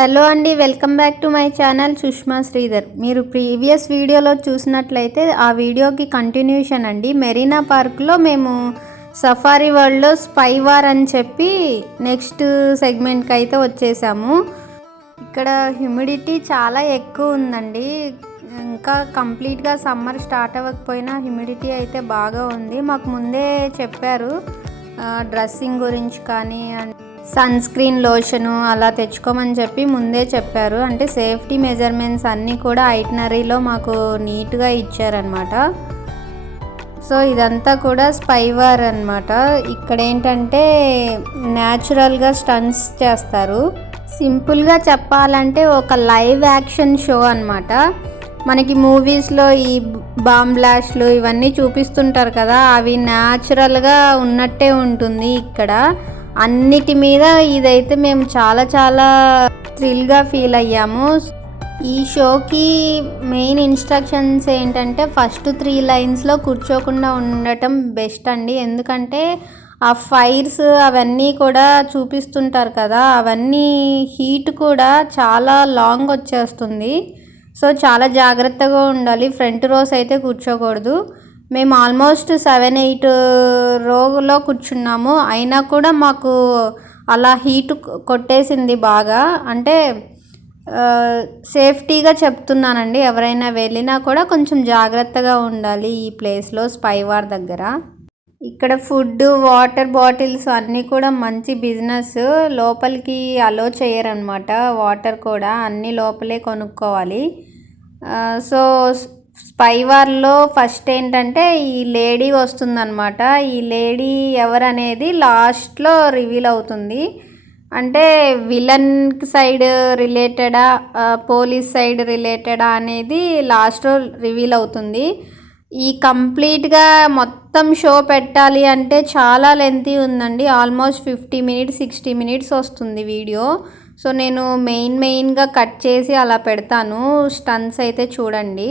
హలో అండి, welcome back to my channel Sushma శ్రీధర్. మీరు ప్రీవియస్ వీడియోలో చూసినట్లయితే ఆ వీడియోకి కంటిన్యూషన్ అండి. మెరీనా పార్క్లో మేము సఫారీ వరల్డ్లో స్పై వార్ అని చెప్పి నెక్స్ట్ సెగ్మెంట్కి అయితే వచ్చేసాము. ఇక్కడ హ్యూమిడిటీ చాలా ఎక్కువ ఉందండి. ఇంకా కంప్లీట్గా సమ్మర్ స్టార్ట్ అవ్వకపోయినా హ్యూమిడిటీ అయితే బాగా ఉంది. మాకు ముందే చెప్పారు డ్రెస్సింగ్ గురించి కానీ సన్ స్క్రీన్ లోషను అలా తెచ్చుకోమని చెప్పి ముందే చెప్పారు. అంటే సేఫ్టీ మెజర్మెంట్స్ అన్నీ కూడా ఐటనరీలో మాకు నీట్గా ఇచ్చారనమాట. సో ఇదంతా కూడా స్పై వార్ అనమాట. ఇక్కడ ఏంటంటే న్యాచురల్గా స్టంట్స్ చేస్తారు. సింపుల్గా చెప్పాలంటే ఒక లైవ్ యాక్షన్ షో అనమాట. మనకి మూవీస్లో ఈ బాంబ్ బ్లాస్ట్లు ఇవన్నీ చూపిస్తుంటారు కదా, అవి న్యాచురల్గా ఉన్నట్టే ఉంటుంది. ఇక్కడ అన్నిటి మీద ఇదైతే మేము చాలా థ్రిల్గా ఫీల్ అయ్యాము. ఈ షోకి మెయిన్ ఇన్స్ట్రక్షన్స్ ఏంటంటే ఫస్ట్ 3 లైన్స్లో కూర్చోకుండా ఉండటం బెస్ట్ అండి. ఎందుకంటే ఆ ఫైర్స్ అవన్నీ కూడా చూపిస్తుంటారు కదా, అవన్నీ హీట్ కూడా చాలా లాంగ్ వచ్చేస్తుంది. సో చాలా జాగ్రత్తగా ఉండాలి. ఫ్రంట్ రోస్ అయితే కూర్చోకూడదు. మేము ఆల్మోస్ట్ 7-8 రోలో కూర్చున్నాము. అయినా కూడా మాకు అలా హీట్ కొట్టేసింది బాగా. అంటే సేఫ్టీగా చెప్తున్నానండి, ఎవరైనా వెళ్ళినా కూడా కొంచెం జాగ్రత్తగా ఉండాలి ఈ ప్లేస్లో స్పై వార్ దగ్గర. ఇక్కడ ఫుడ్, వాటర్ బాటిల్స్ అన్నీ కూడా మంచి బిజినెస్. లోపలికి అలో చేయరనమాట. వాటర్ కూడా అన్నీ లోపలే కొనుక్కోవాలి. సో స్పై వార్లో ఫస్ట్ ఏంటంటే ఈ లేడీ వస్తుందన్నమాట. ఈ లేడీ ఎవరనేది లాస్ట్లో రివీల్ అవుతుంది. అంటే విలన్ సైడ్ రిలేటెడా పోలీస్ సైడ్ రిలేటెడా అనేది లాస్ట్లో రివీల్ అవుతుంది. ఈ కంప్లీట్గా మొత్తం షో పెట్టాలి అంటే చాలా లెంతీ ఉందండి. ఆల్మోస్ట్ 50 మినిట్స్ 60 మినిట్స్ వస్తుంది వీడియో. సో నేను మెయిన్గా కట్ చేసి అలా పెడతాను. స్టంట్స్ అయితే చూడండి.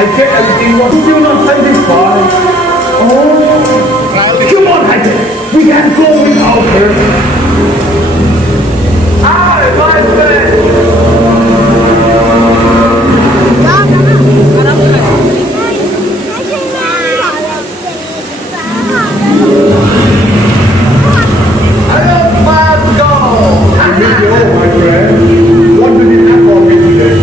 I get everything. What do you not say this boy? Oh, come on, Hector. We can't go without her. Hi, my friend. Hello, my dog. Hello, my friend. What did you have for me today?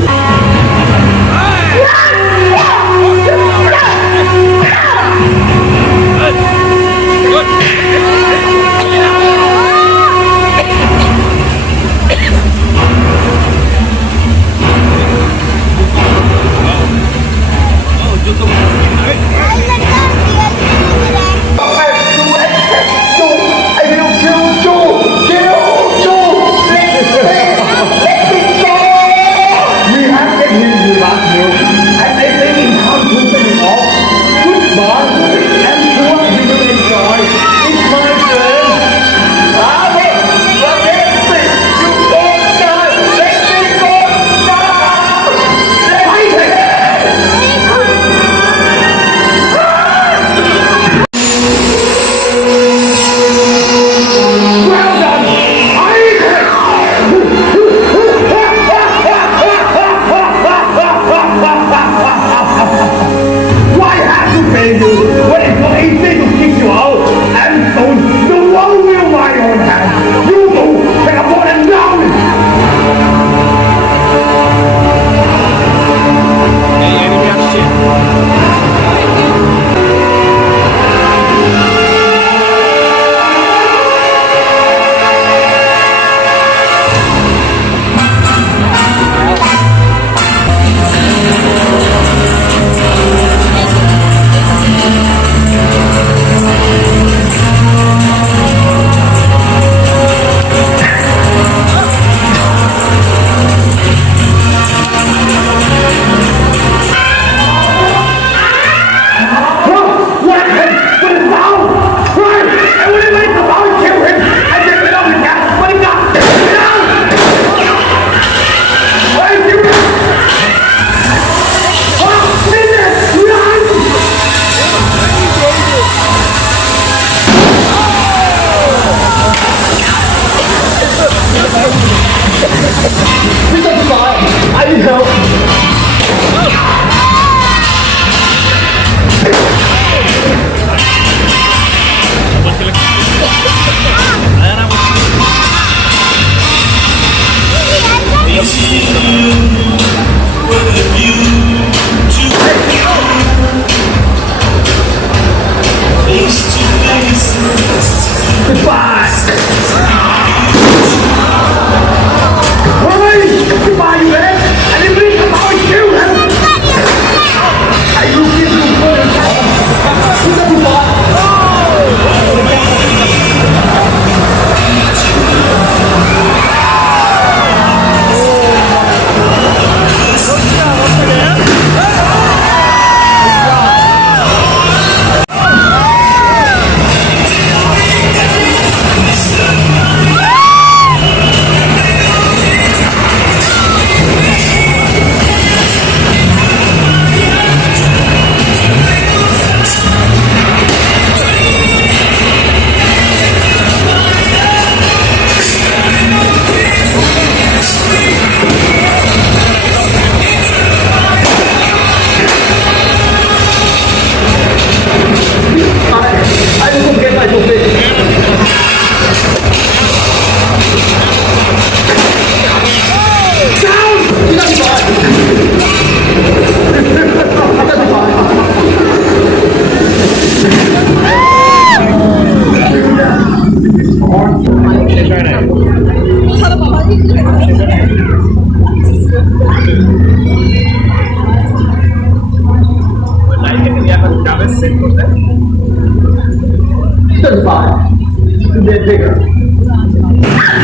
Today bigger.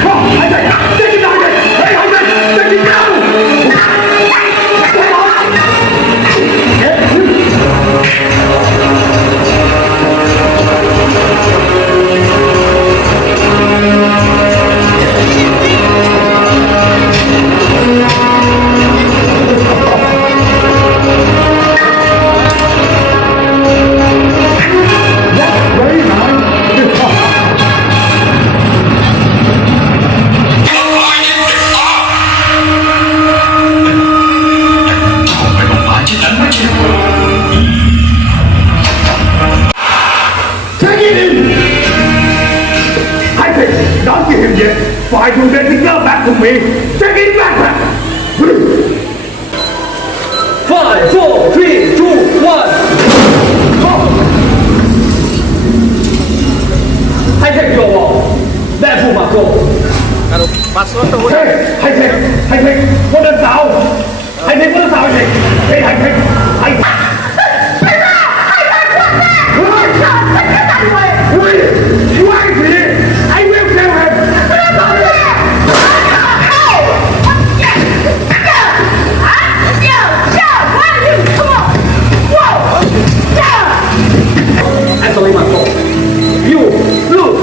Come, Isaac! Take it down! Hey, Isaac! Take it down! That's very nice. Take it in! I say, don't give him yet. Why don't get the girl back to me? Take it back! 5, 4, 3, 2, 1. I take your wall. That's what my goal. Hey, I take, what a sound! I take, what a sound! Hey, I take, Why did it? I will tell him! I believe my goal. You lose.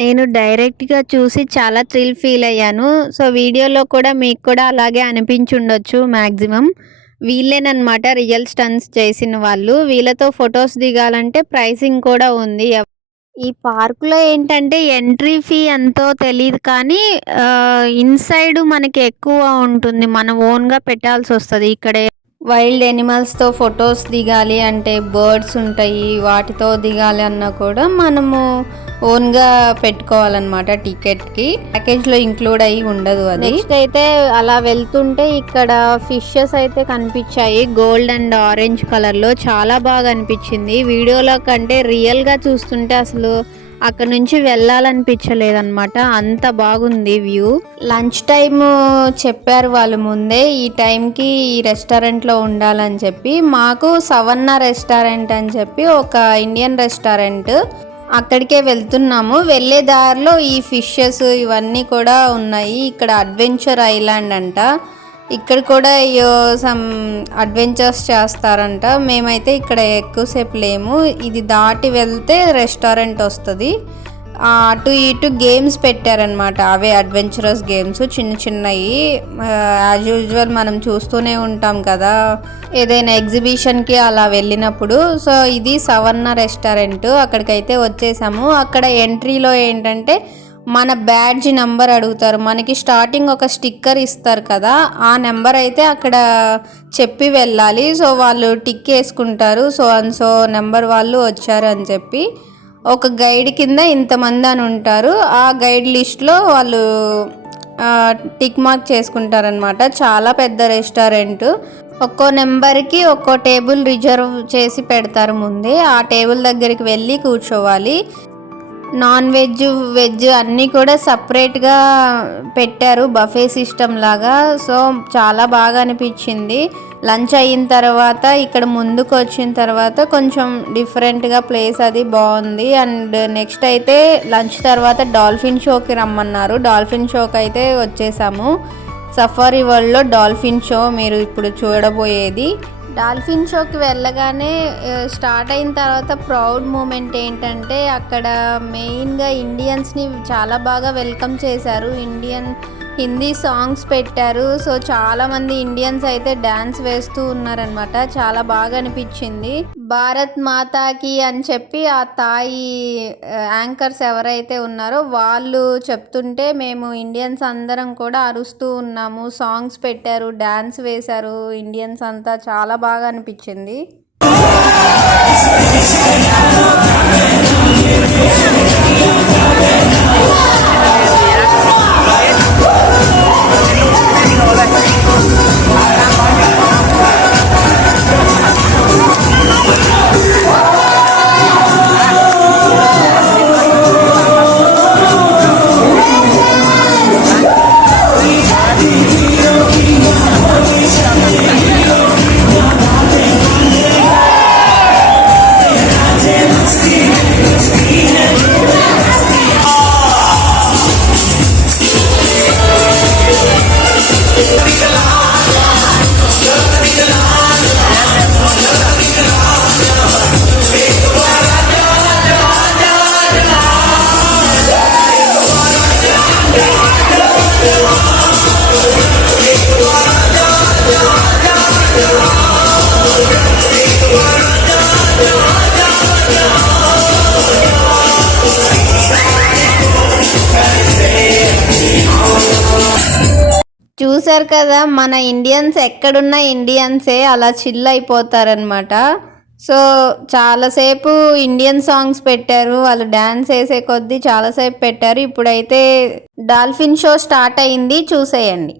నేను డైరెక్ట్గా చూసి చాలా thrill feel అయ్యాను. సో వీడియోలో కూడా మీకు కూడా అలాగే అనిపించుండొచ్చు మ్యాక్సిమం. వీళ్ళేనమాట రియల్ స్టంట్స్ చేసిన వాళ్ళు. వీళ్ళతో ఫొటోస్ దిగాలంటే ప్రైసింగ్ కూడా ఉంది. ఈ పార్కులో ఏంటంటే ఎంట్రీ ఫీ ఎంతో తెలియదు కానీ ఇన్సైడ్ మనకి ఎక్కువ ఉంటుంది. మనం ఓన్గా పెట్టాల్సి వస్తుంది. ఇక్కడే వైల్డ్ ఎనిమల్స్తో ఫొటోస్ దిగాలి అంటే బర్డ్స్ ఉంటాయి, వాటితో దిగాలి అన్నా కూడా మనము ఓన్గా పెట్టుకోవాలన్నమాట. టికెట్కి ప్యాకేజ్లో ఇంక్లూడ్ అయ్యి ఉండదు అది. నెక్స్ట్ అయితే అలా వెళ్తుంటే ఇక్కడ ఫిషెస్ అయితే కనిపించాయి గోల్డ్ అండ్ ఆరెంజ్ కలర్లో. చాలా బాగా అనిపించింది. వీడియోలో కంటే రియల్గా చూస్తుంటే అసలు అక్కడ నుంచి వెళ్ళాలనిపించలేదన్నమాట, అంత బాగుంది వ్యూ. లంచ్ టైమ్ చెప్పారు వాళ్ళు ముందే, ఈ టైంకి ఈ రెస్టారెంట్లో ఉండాలని చెప్పి. మాకు సవన్నా రెస్టారెంట్ అని చెప్పి ఒక ఇండియన్ రెస్టారెంట్, అక్కడికే వెళ్తున్నాము. వెళ్ళే దారిలో ఈ ఫిషెస్ ఇవన్నీ కూడా ఉన్నాయి. ఇక్కడ అడ్వెంచర్ ఐలాండ్ అంట, ఇక్కడ కూడా సమ్ అడ్వెంచర్స్ చేస్తారంట. మేమైతే ఇక్కడ ఎక్కువసేపు లేము, ఇది దాటి వెళ్తే రెస్టారెంట్ వస్తుంది. అటు ఇటు గేమ్స్ పెట్టారనమాట, అవే అడ్వెంచరస్ గేమ్స్ చిన్న చిన్నవి. యాజ్ యూజువల్ మనం చూస్తూనే ఉంటాం కదా ఏదైనా ఎగ్జిబిషన్కి అలా వెళ్ళినప్పుడు. సో ఇది సవన్నా రెస్టారెంట్, అక్కడికైతే వచ్చేసాము. అక్కడ ఎంట్రీలో ఏంటంటే మన బ్యాడ్జ్ నెంబర్ అడుగుతారు. మనకి స్టార్టింగ్ ఒక స్టిక్కర్ ఇస్తారు కదా, ఆ నెంబర్ అయితే అక్కడ చెప్పి వెళ్ళాలి. సో వాళ్ళు టిక్ వేసుకుంటారు, సో అండ్ సో నెంబర్ వాళ్ళు వచ్చారు అని చెప్పి. ఒక గైడ్ కింద ఇంతమంది అని ఉంటారు, ఆ గైడ్ లిస్ట్లో వాళ్ళు టిక్ మార్క్ చేసుకుంటారనమాట. చాలా పెద్ద రెస్టారెంట్, ఒక్కో నెంబర్కి ఒక్కో టేబుల్ రిజర్వ్ చేసి పెడతారు ముందే. ఆ టేబుల్ దగ్గరికి వెళ్ళి కూర్చోవాలి. నాన్ వెజ్ వెజ్ అన్నీ కూడా సపరేట్గా పెట్టారు, బఫే సిస్టమ్ లాగా. సో చాలా బాగా అనిపించింది. లంచ్ అయిన తర్వాత ఇక్కడ ముందుకు వచ్చిన తర్వాత కొంచెం డిఫరెంట్గా ప్లేస్ అది బాగుంది. అండ్ నెక్స్ట్ అయితే లంచ్ తర్వాత డాల్ఫిన్ షోకి రమ్మన్నారు. డాల్ఫిన్ షోకి అయితే వచ్చేసాము. సఫారీ వరల్డ్లో డాల్ఫిన్ షో మీరు ఇప్పుడు చూడబోయేది. డాల్ఫిన్ షోకి వెళ్ళగానే స్టార్ట్ అయిన తర్వాత ప్రౌడ్ మూమెంట్ ఏంటంటే అక్కడ మెయిన్గా ఇండియన్స్ని చాలా బాగా వెల్కమ్ చేశారు. హిందీ సాంగ్స్ పెట్టారు. సో చాలామంది ఇండియన్స్ అయితే డ్యాన్స్ వేస్తూ ఉన్నారనమాట, చాలా బాగా అనిపించింది. భారత్ మాతాకి అని చెప్పి ఆ తాయి యాంకర్స్ ఎవరైతే ఉన్నారో వాళ్ళు చెప్తుంటే మేము ఇండియన్స్ అందరం కూడా అరుస్తూ ఉన్నాము. సాంగ్స్ పెట్టారు, డ్యాన్స్ వేశారు ఇండియన్స్ అంతా, చాలా బాగా అనిపించింది. చూసారు కదా, మన ఇండియన్స్ ఎక్కడున్న ఇండియన్సే అలా చిల్ అయిపోతారనమాట. సో చాలాసేపు ఇండియన్ సాంగ్స్ పెట్టారు, వాళ్ళు డ్యాన్స్ వేసే కొద్దీ చాలాసేపు పెట్టారు. ఇప్పుడైతే డాల్ఫిన్ షో స్టార్ట్ అయింది, చూసేయండి.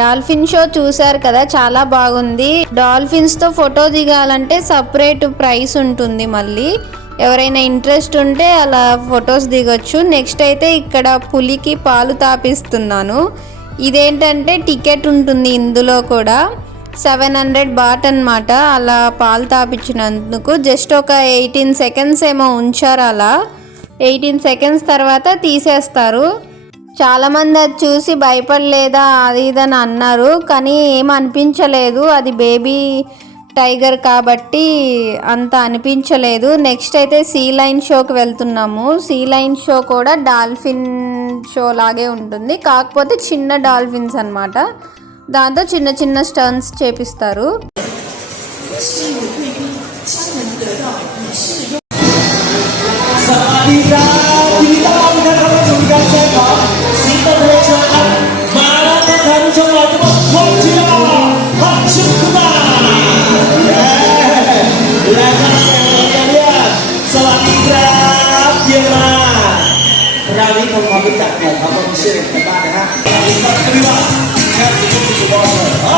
డాల్ఫిన్ షో చూసారు కదా, చాలా బాగుంది. డాల్ఫిన్స్ తో ఫోటో దిగాలంటే సపరేట్ ప్రైస్ ఉంటుంది. మళ్ళీ ఎవరైనా ఇంట్రెస్ట్ ఉంటే అలా ఫొటోస్ దిగొచ్చు. నెక్స్ట్ అయితే ఇక్కడ పులికి పాలు తాపిస్తున్నాను. ఇదేంటంటే టికెట్ ఉంటుంది ఇందులో కూడా, 700 బాట్ అన్నమాట. అలా పాలు తాపించినందుకు జస్ట్ ఒక 18 సెకండ్స్ ఏమో ఉంచారు. అలా 18 సెకండ్స్ తర్వాత తీసేస్తారు. చాలామంది అది చూసి భయపడలేదా అది ఇదని అన్నారు, కానీ ఏం అనిపించలేదు. అది బేబీ టైగర్ కాబట్టి అంత అనిపించలేదు. నెక్స్ట్ అయితే సీ లైన్ షోకి వెళ్తున్నాము. సీ లైన్ షో కూడా డాల్ఫిన్ షో లాగే ఉంటుంది, కాకపోతే చిన్న డాల్ఫిన్స్ అన్నమాట. దాంతో చిన్న చిన్న స్టర్న్స్ చేపిస్తారు.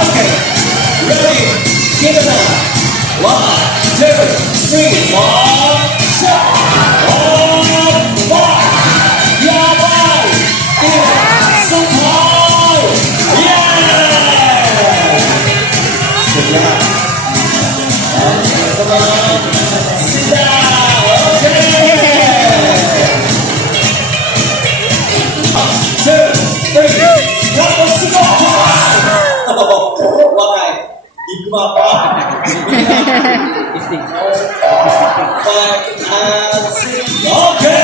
Okay, ready, give it up. 1, 2, 3, 1, set. Oh, yeah, boy. Support. Yeah. Sit down. Come on. Sit down. Okay. 1, 2, 3. One more support. What I keep my okay.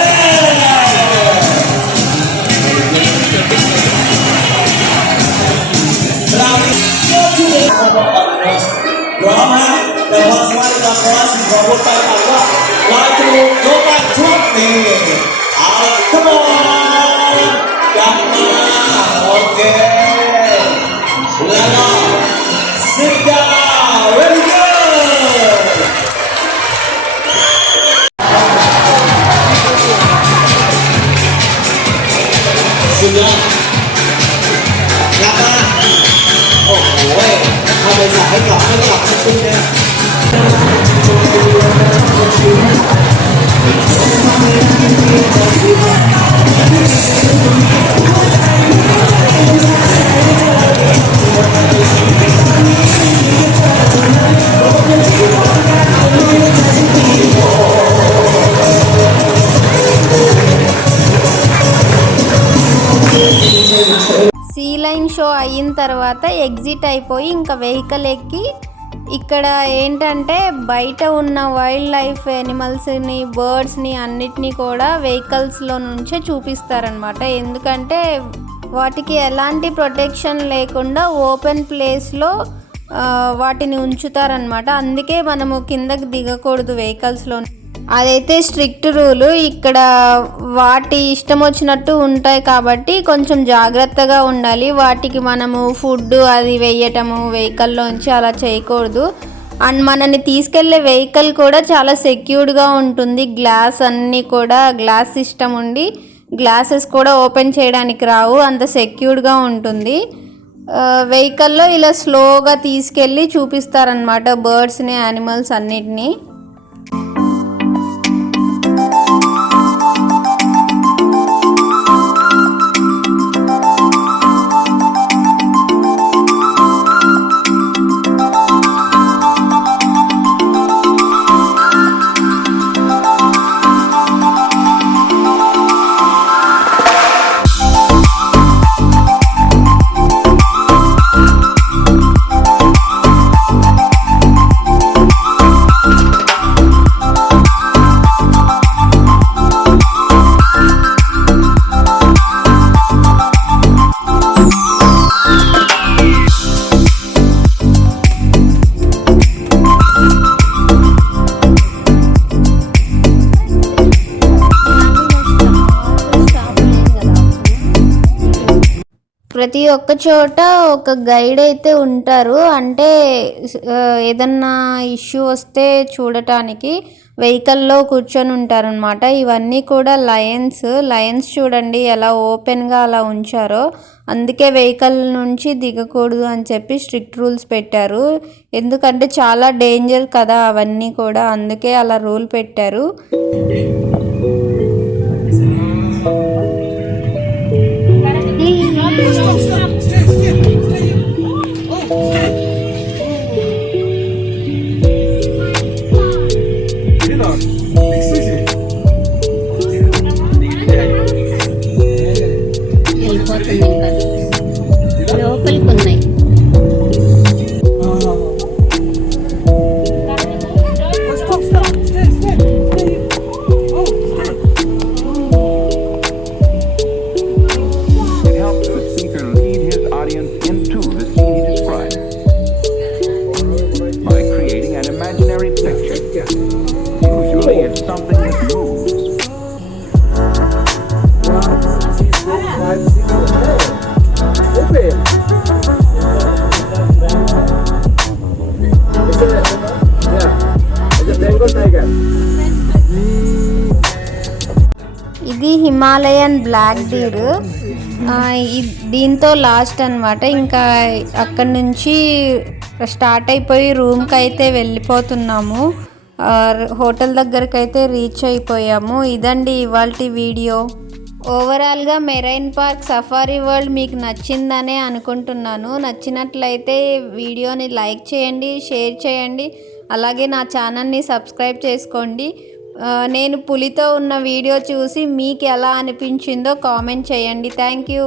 Prom ha, แต่พอสวัสดีครับพอสิ่งของบนไปถามว่าลายจูยกมาทุกนี่เอา come on กลับมาโอเคแล้วก็ sit down very good สุดยอดกลับมาโอ้โหเอาไปใส่ให้กลับให้ชุดเนี่ยసీ line show అయిన తర్వాత ఎగ్జిట్ అయిపోయి ఇంకా వెహికల్ ఎక్కి, ఇక్కడ ఏంటంటే బయట ఉన్న వైల్డ్ లైఫ్ యానిమల్స్ని, బర్డ్స్ని అన్నిటినీ కూడా వెహికల్స్లో నుంచే చూపిస్తారనమాట. ఎందుకంటే వాటికి ఎలాంటి ప్రొటెక్షన్ లేకుండా ఓపెన్ ప్లేస్లో వాటిని ఉంచుతారనమాట. అందుకే మనము కిందకి దిగకూడదు వెహికల్స్లో. అదైతే స్ట్రిక్ట్ రూలు. ఇక్కడ వాటి ఇష్టం వచ్చినట్టు ఉంటాయి కాబట్టి కొంచెం జాగ్రత్తగా ఉండాలి. వాటికి మనము ఫుడ్ అది వేయటము వెహికల్లోంచి అలా చేయకూడదు. అండ్ మనని తీసుకెళ్లే వెహికల్ కూడా చాలా సెక్యూర్డ్గా ఉంటుంది. గ్లాస్ అన్నీ కూడా గ్లాస్ సిస్టమ్ ఉండి గ్లాసెస్ కూడా ఓపెన్ చేయడానికి రావు, అంత సెక్యూర్డ్గా ఉంటుంది. వెహికల్లో ఇలా స్లోగా తీసుకెళ్ళి చూపిస్తారనమాట బర్డ్స్ని, యానిమల్స్ అన్నిటినీ. ప్రతి ఒక్క చోట ఒక గైడ్ అయితే ఉంటారు. అంటే ఏదన్నా ఇష్యూ వస్తే చూడటానికి వెహికల్లో కూర్చొని ఉంటారనమాట. ఇవన్నీ కూడా లయన్స్ చూడండి ఎలా ఓపెన్గా అలా ఉంచారో. అందుకే వెహికల్ నుంచి దిగకూడదు అని చెప్పి స్ట్రిక్ట్ రూల్స్ పెట్టారు. ఎందుకంటే చాలా డేంజర్ కదా అవన్నీ కూడా, అందుకే అలా రూల్ పెట్టారు. లోపలికి ఉన్నాయి. It helps the speaker lead his audience into the scene he describes by creating an imaginary picture. Usually it's something that moves. ఇది హిమాలయన్ బ్లాక్ డీర్. దీంతో లాస్ట్ అనమాట. ఇంకా అక్కడి నుంచి స్టార్ట్ అయిపోయి రూమ్కి అయితే వెళ్ళిపోతున్నాము. హోటల్ దగ్గరికి అయితే రీచ్ అయిపోయాము. ఇదండి ఇవాల్టి వీడియో. ఓవరాల్గా మెరైన్ పార్క్ సఫారీ వరల్డ్ మీకు నచ్చిందనే అనుకుంటున్నాను. నచ్చినట్లయితే వీడియోని లైక్ చేయండి, షేర్ చేయండి, అలాగే నా ఛానల్ని సబ్స్క్రైబ్ చేసుకోండి. నేను పులితో ఉన్న వీడియో చూసి మీకు ఎలా అనిపించిందో కామెంట్ చేయండి. Thank you.